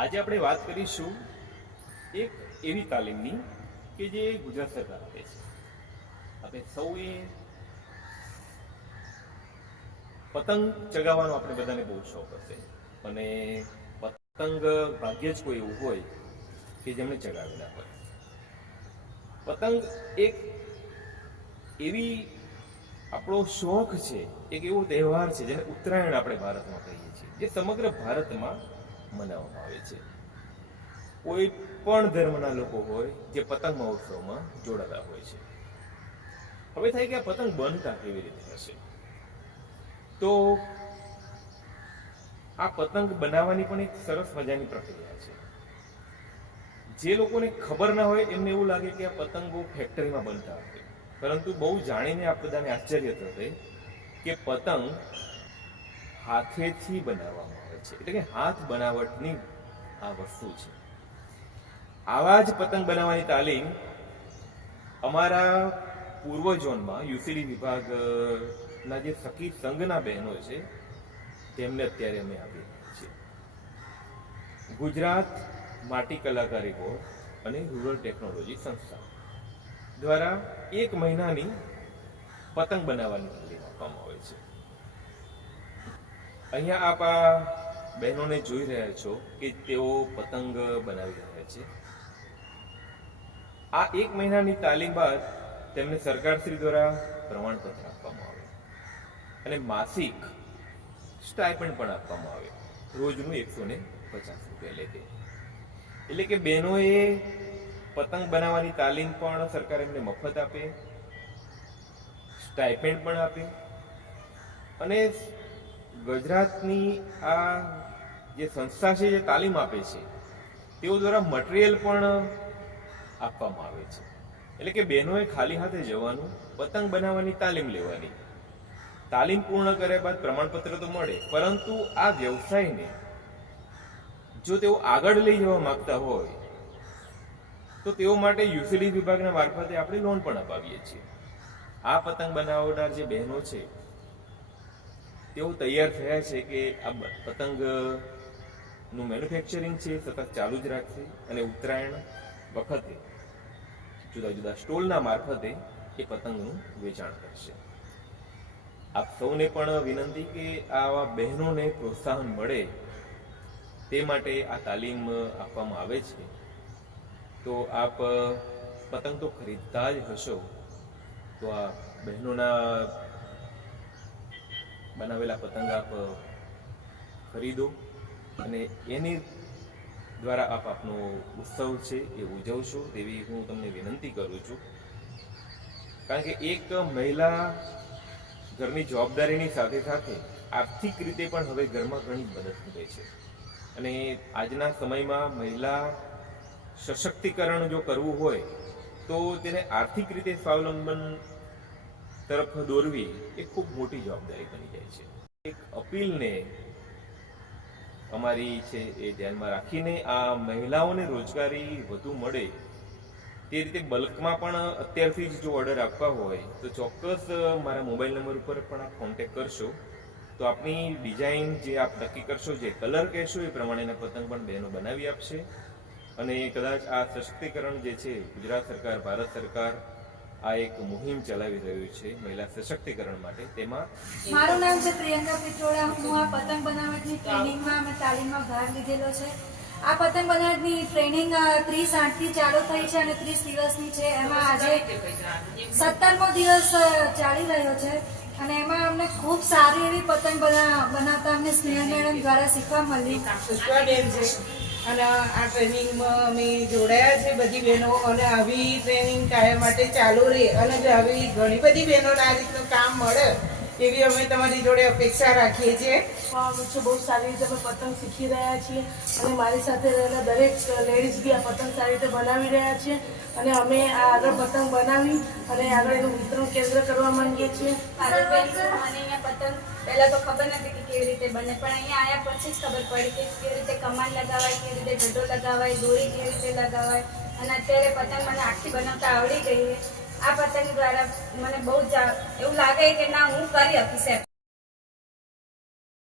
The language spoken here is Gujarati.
આજે આપણે વાત કરીશું એક એવી તાલીમની કે જે ગુજરાત સરકાર આપે છે. આપણે સૌએ પતંગ ચગાવવાનો આપણે બધાને બહુ શોખ હશે. અને પતંગ ભાગ્યે જ કોઈ એવું હોય કે જેમણે ચગાવેલા હોય. પતંગ એક એવી આપણો શોખ છે, એક એવો તહેવાર છે જેને ઉત્તરાયણ આપણે ભારતમાં કહીએ છીએ. જે સમગ્ર ભારતમાં મનાવવામાં આવે છે. કોઈ પણ ધર્મના લોકો હોય જે પતંગ મહોત્સવમાં જોડાતા હોય છે. હવે થાય કે આ પતંગ બનતા કેવી રીતે હશે? તો આ પતંગ બનાવવાની પણ એક સરસ મજાની પ્રક્રિયા છે. જે લોકોને ખબર ના હોય એમને એવું લાગે કે આ પતંગો ફેક્ટરીમાં બનતા હોય પરંતુ બહુ જાણીને આ બધાને આશ્ચર્ય થશે કે પતંગ હાથેથી બનાવવામાં છે. એટલે કે હાથ બનાવટની આ વસ્તુ છે. આવા જ પતંગ બનાવવાની તાલીમ અમારા પૂર્વ ઝોનમાં યુસીડી વિભાગના જે સખી સંઘના બહેનો છે, તેમને અત્યારે અમે આપી છીએ. ગુજરાત માટી કલાકારી બોર્ડ અને રૂરલ ટેકનોલોજી સંસ્થા દ્વારા એક મહિનાની પતંગ બનાવવાની તાલીમ આપવામાં આવે છે. અહીંયા આપ બહેનોને જોઈ રહ્યા છો કે તેઓ પતંગ બનાવી રહ્યા છે. આ એક મહિનાની તાલીમ બાદ તેમને સરકારશ્રી દ્વારા પ્રમાણપત્ર આપવામાં આવે અને માસિક સ્ટાઇપન્ડ પણ આપવામાં આવે રોજનું એકસો ને પચાસ રૂપિયા લેખે એટલે કે બહેનોએ પતંગ બનાવવાની તાલીમ પણ સરકાર એમને મફત આપે, સ્ટાઇપેન્ડ પણ આપે. અને ગુજરાતની આ જે સંસ્થા છે, જે તાલીમ આપે છે, તેઓ દ્વારા મટીરિયલ પણ આપવામાં આવે છે. એટલે કે બહેનોએ ખાલી હાથે જવાનું, પતંગ બનાવવાની તાલીમ લેવાની. તાલીમ પૂર્ણ કર્યા બાદ પ્રમાણપત્ર તો મળે, પરંતુ આ વ્યવસાયને જો તેઓ આગળ લઈ જવા માંગતા હોય, તો તેઓ માટે યુસીડી વિભાગના મારફતે આપણે લોન પણ અપાવીએ છીએ. આ પતંગ બનાવનાર જે બહેનો છે, તેઓ તૈયાર થયા છે કે આ બ- પતંગનું મેન્યુફેક્ચરિંગ છે, સતત ચાલુ જ રાખશે અને ઉત્તરાયણ વખતે જુદા જુદા સ્ટોલના મારફતે એ પતંગનું વેચાણ કરશે. આપ સૌને પણ વિનંતી કે આવા બહેનોને પ્રોત્સાહન મળે તે માટે આ તાલીમ આપવામાં આવે છે. તો આપ પતંગ તો ખરીદતા જ હશો, તો આ બહેનોના બનાવેલા પતંગ આપ ખરીદો. અને એની દ્વારા આપ આપનો ઉત્સવ છે એ ઉજવશો તેવી હું તમને વિનંતી કરું છું. કારણ કે એક મહિલા ઘરની જવાબદારીની સાથે સાથે આર્થિક રીતે પણ હવે ઘરમાં ઘણી મદદ કરે છે. અને આજના સમયમાં મહિલા સશક્તિકરણ જો કરવું હોય તો તેને આર્થિક રીતે સ્વાવલંબન તરફ દોરવી એ ખૂબ મોટી જવાબદારી બની જાય છે. એક અપીલને અમારી છે એ ધ્યાનમાં રાખીને આ મહિલાઓને રોજગારી વધુ મળે તે રીતે બલ્કમાં પણ અત્યારથી જ જો ઓર્ડર આપવા હોય, તો ચોક્કસ મારા મોબાઈલ નંબર ઉપર પણ આપ કોન્ટેક કરશો. તો આપની ડિઝાઇન જે આપ નક્કી કરશો, જે કલર કહેશો, એ પ્રમાણેના પતંગ પણ બહેનો બનાવી આપશે. અને કદાચ આ સશક્તિકરણ જે છે, ગુજરાત સરકાર, ભારત સરકાર આ એક મુહિમ ચલાવી રહ્યું છે મહિલા સશક્તિકરણ માટે. તેમાં મારું નામ છે પ્રિયંકા પિત્રોડા. હું આ પતંગ બનાવટની ટ્રેનિંગમાં અમે તાલીમમાં ભાગ લીધેલો છે. આ પતંગ બનાવટની ટ્રેનિંગ ત્રીસ આઠથી ચાલુ થઈ છે અને ત્રીસ દિવસની છે. એમાં આજે સત્તરમો દિવસ ચાલી રહ્યો છે અને એમાં અમને ખૂબ સારી એવી પતંગ બનાવતા અમને સ્નેહ મેડમ દ્વારા શીખવા છે. અને આ ટ્રેનિંગમાં અમે જોડાયા છે બધી બહેનો અને આવી ટ્રેનિંગ કાયમ માટે ચાલુ રહે અને આવી ઘણી બધી બહેનોને આ રીતનું કામ મળે. એવી અમે તમારી જોડે અપેક્ષા રાખીએ છીએ. બહુ સારી રીતે અમે પતંગ શીખી રહ્યા છીએ અને મારી સાથે રહેલા દરેક લેડીઝ બી આ પતંગ સારી રીતે બનાવી રહ્યા છે અને અમે આ આગળ પતંગ બનાવી અને આગળ એનું વિતરણ કેન્દ્ર કરવા માંગીએ છીએ. મને અહીંયા પતંગ પહેલાં તો ખબર નથી કે કેવી રીતે બને પણ અહીંયા આયા પછી જ ખબર પડી કે કેવી રીતે કમાન લગાવાય કેવી રીતે ઢડો લગાવાય દોરી કેવી રીતે લગાવાય. અને અત્યારે પતંગ મને આખી બનાવતા આવડી ગઈ છે. આ પતંગ દ્વારા મને બહુ જ એવું લાગે કે ના હું કરી શકીશ